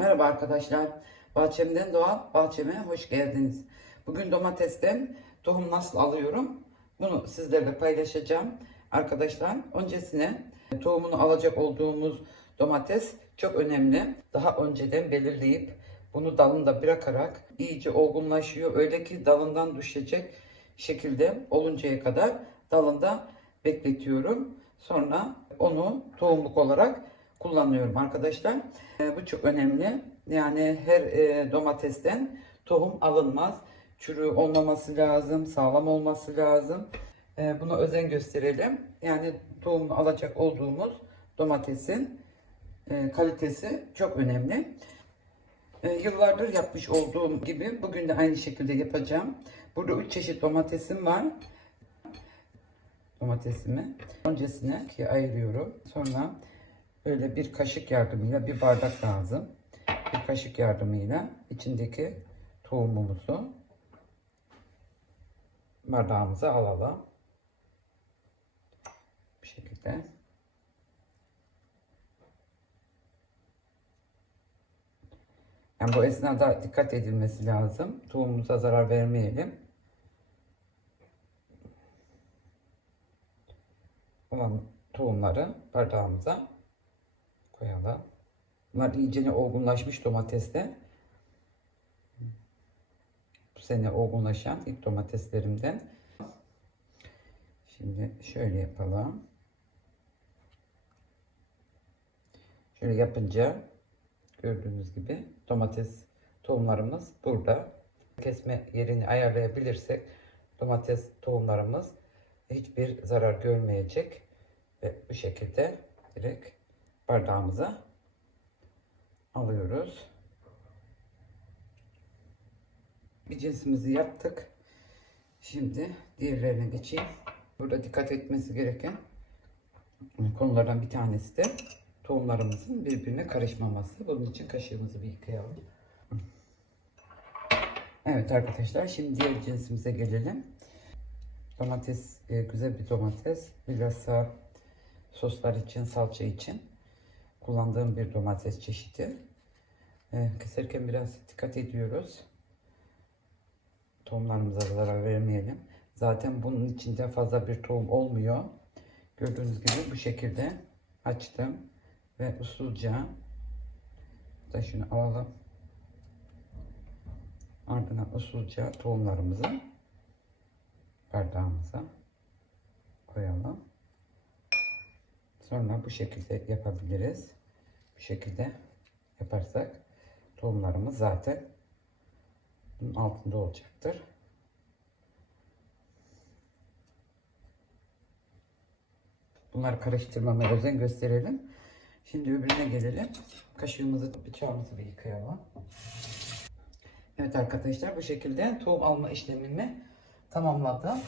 Merhaba arkadaşlar. Bahçemden Doğal Bahçeme hoş geldiniz. Bugün domatesten tohum nasıl alıyorum? Bunu sizlerle paylaşacağım. Arkadaşlar öncesine tohumunu alacak olduğumuz domates çok önemli. Daha önceden belirleyip bunu dalında bırakarak iyice olgunlaşıyor. Öyle ki dalından düşecek şekilde oluncaya kadar dalında bekletiyorum. Sonra onu tohumluk olarak kullanıyorum arkadaşlar. E, bu çok önemli. Yani her e, domatesten tohum alınmaz. Çürü olmaması lazım, sağlam olması lazım. E, buna özen gösterelim. Yani tohum alacak olduğumuz domatesin e, kalitesi çok önemli. E, yıllardır yapmış olduğum gibi bugün de aynı şekilde yapacağım. Burada 3 çeşit domatesim var. Domatesimi öncesine ayırıyorum. Sonra böyle bir kaşık yardımıyla bir bardak lazım. Bir kaşık yardımıyla içindeki tohumumuzu bardağımıza alalım. Bu şekilde. Yani bu esnada dikkat edilmesi lazım. Tohumumuza zarar vermeyelim. Olan tohumları bardağımıza koyalım. Bunlar iyicene olgunlaşmış domatesler. Bu sene olgunlaşan ilk domateslerimden. Şimdi şöyle yapalım. Şöyle yapınca gördüğünüz gibi domates tohumlarımız burada. Kesme yerini ayarlayabilirsek domates tohumlarımız hiçbir zarar görmeyecek ve bu şekilde direkt bardağımıza alıyoruz. Bir cinsimizi yaptık. Şimdi diğerlerine geçeyim. Burada dikkat etmesi gereken konulardan bir tanesi de tohumlarımızın birbirine karışmaması. Bunun için kaşığımızı bir yıkayalım. Evet arkadaşlar şimdi diğer cinsimize gelelim. Domates e, güzel bir domates. Bilhassa soslar için, salça için kullandığım bir domates çeşidi. E, keserken biraz dikkat ediyoruz. Tohumlarımıza zarar vermeyelim. Zaten bunun içinde fazla bir tohum olmuyor. Gördüğünüz gibi bu şekilde açtım ve usulca da şunu alalım. Ardından usulca tohumlarımızı bardağımıza koyalım. Sonra bu şekilde yapabiliriz. Bu şekilde yaparsak tohumlarımız zaten bunun altında olacaktır. Bunları karıştırmamaya özen gösterelim. Şimdi öbürüne gelelim. Kaşığımızı, bıçağımızı bir yıkayalım. Evet arkadaşlar bu şekilde tohum alma işlemimi tamamladım.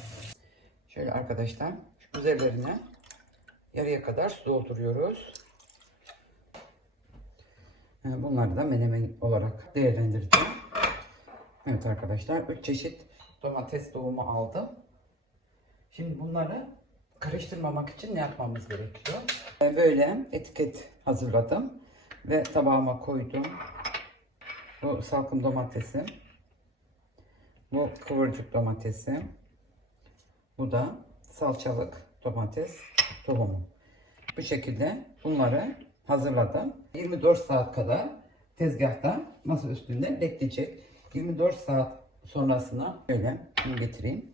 Şöyle arkadaşlar şu üzerlerine yarıya kadar su dolduruyoruz. Yani Bunları da menemen olarak değerlendireceğim. Evet arkadaşlar 3 çeşit domates tohumu aldım. Şimdi bunları karıştırmamak için ne yapmamız gerekiyor? Ee, Böyle etiket hazırladım ve tabağıma koydum. Bu salkım domatesi. Bu kıvırcık domatesi. Bu da salçalık domates tohumu. Bu şekilde bunları hazırladım. 24 saat kadar tezgahta masa üstünde bekleyecek. 24 saat sonrasına şöyle bunu getireyim.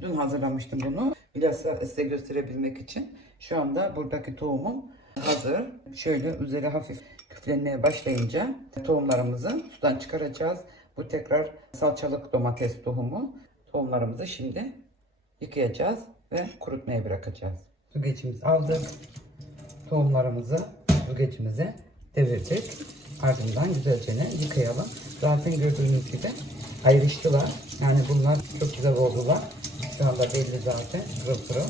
Dün hazırlamıştım bunu. Bilhassa size gösterebilmek için. Şu anda buradaki tohumum hazır. Şöyle üzeri hafif küflenmeye başlayınca tohumlarımızı sudan çıkaracağız. Bu tekrar salçalık domates tohumu. Tohumlarımızı şimdi yıkayacağız ve kurutmaya bırakacağız. Süzgecimizi aldık. Tohumlarımızı süzgecimize devirdik. Ardından güzelce yıkayalım. Zaten gördüğünüz gibi ayrıştılar. Yani bunlar çok güzel oldular. Şu anda belli zaten. Pırıl pırıl.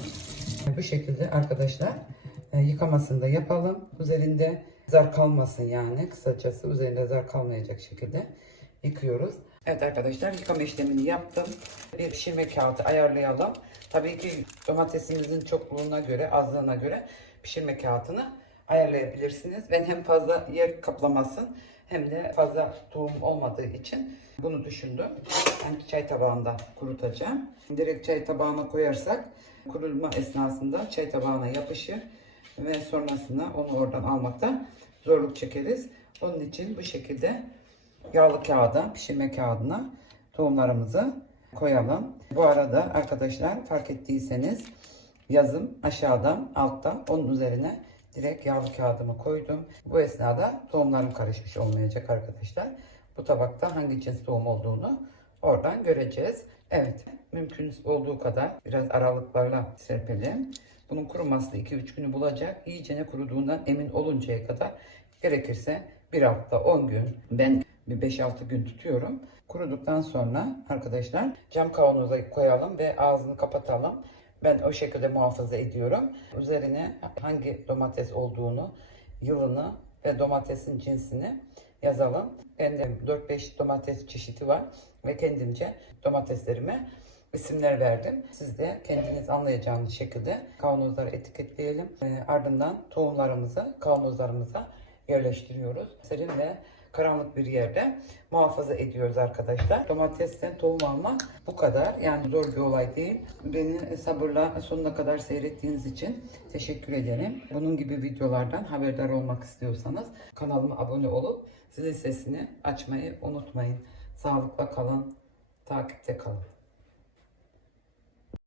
Bu şekilde arkadaşlar e, yıkamasını da yapalım. Üzerinde zar kalmasın yani. Kısacası üzerinde zar kalmayacak şekilde yıkıyoruz. Evet arkadaşlar yıkama işlemini yaptım. Bir pişirme kağıdı ayarlayalım. Tabii ki domatesimizin çokluğuna göre, azlığına göre pişirme kağıdını ayarlayabilirsiniz. Ben hem fazla yer kaplamasın hem de fazla tohum olmadığı için bunu düşündüm. Ben çay tabağında kurutacağım. Direkt çay tabağına koyarsak kurulma esnasında çay tabağına yapışır ve sonrasında onu oradan almakta zorluk çekeriz. Onun için bu şekilde yağlı kağıda, pişirme kağıdına tohumlarımızı koyalım. Bu arada arkadaşlar fark ettiyseniz yazım aşağıdan altta onun üzerine direkt yağlı kağıdımı koydum. Bu esnada tohumlarım karışmış olmayacak arkadaşlar. Bu tabakta hangi cins tohum olduğunu oradan göreceğiz. Evet mümkün olduğu kadar biraz aralıklarla serpelim. Bunun kuruması da 2-3 günü bulacak. İyicene kuruduğundan emin oluncaya kadar gerekirse bir hafta 10 gün ben bir 5-6 gün tutuyorum. Kuruduktan sonra arkadaşlar cam kavanoza koyalım ve ağzını kapatalım. Ben o şekilde muhafaza ediyorum. Üzerine hangi domates olduğunu, yılını ve domatesin cinsini yazalım. Bende 4-5 domates çeşidi var ve kendimce domateslerime isimler verdim. Siz de kendiniz anlayacağınız şekilde kavanozları etiketleyelim. Ee, ardından tohumlarımızı kavanozlarımıza yerleştiriyoruz. Serin ve karanlık bir yerde muhafaza ediyoruz arkadaşlar. Domatesten tohum almak bu kadar. Yani zor bir olay değil. Beni sabırla sonuna kadar seyrettiğiniz için teşekkür ederim. Bunun gibi videolardan haberdar olmak istiyorsanız kanalıma abone olup zil sesini açmayı unutmayın. Sağlıkla kalın, takipte kalın.